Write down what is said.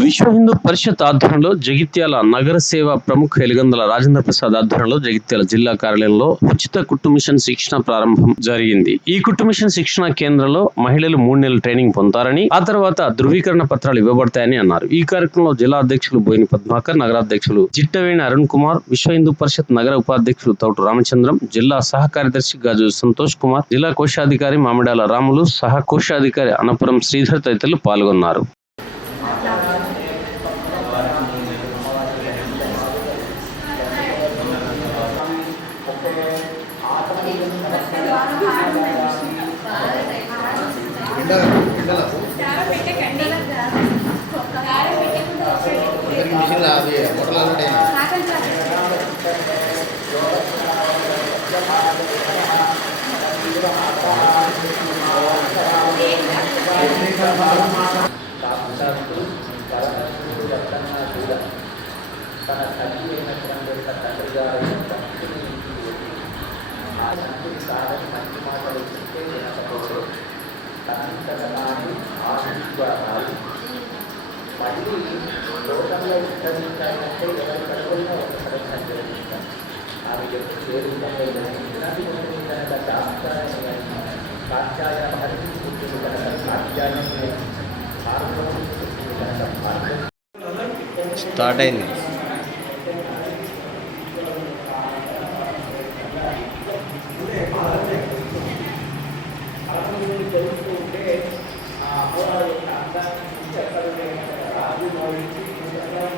విశ్వ హిందూ పరిషత్ ఆధ్వర్యంలో జగిత్యాల నగర సేవ ప్రముఖ ఎలుగందల రాజేంద్ర ప్రసాద్ ఆధ్వర్యంలో జగిత్యాల జిల్లా కార్యాలయంలో ఉచిత కుట్టు మిషన్ శిక్షణ ప్రారంభం జరిగింది. ఈ కుట్టు మిషన్ శిక్షణ కేంద్రంలో మహిళలు మూడు నెలల ట్రైనింగ్ పొందుతారని ఆ తర్వాత ధృవీకరణ పత్రాలు ఇవ్వబడతాయని అన్నారు. ఈ కార్యక్రమంలో జిల్లా అధ్యక్షులు బోయిన పద్మాకర్ నగరాధ్యక్షులు జిట్టవేణి అరుణ్ కుమార్ విశ్వ హిందూ పరిషత్ నగర ఉపాధ్యక్షులు తౌటు రామచంద్రం జిల్లా సహ కార్యదర్శి గాజు సంతోష్ కుమార్ జిల్లా కోశాధికారి మామిడాల రాములు సహ కోశాధికారి అనపురం శ్రీధర్ తదితరులు పాల్గొన్నారు. మిషన్ అది హోటల్ ఉంటాయి స్టార్ట్ అయింది చదువుతూ ఉంటే ఆ అమ్మవారి యొక్క అందాన్ని ఎక్కడ రాజు మౌలించి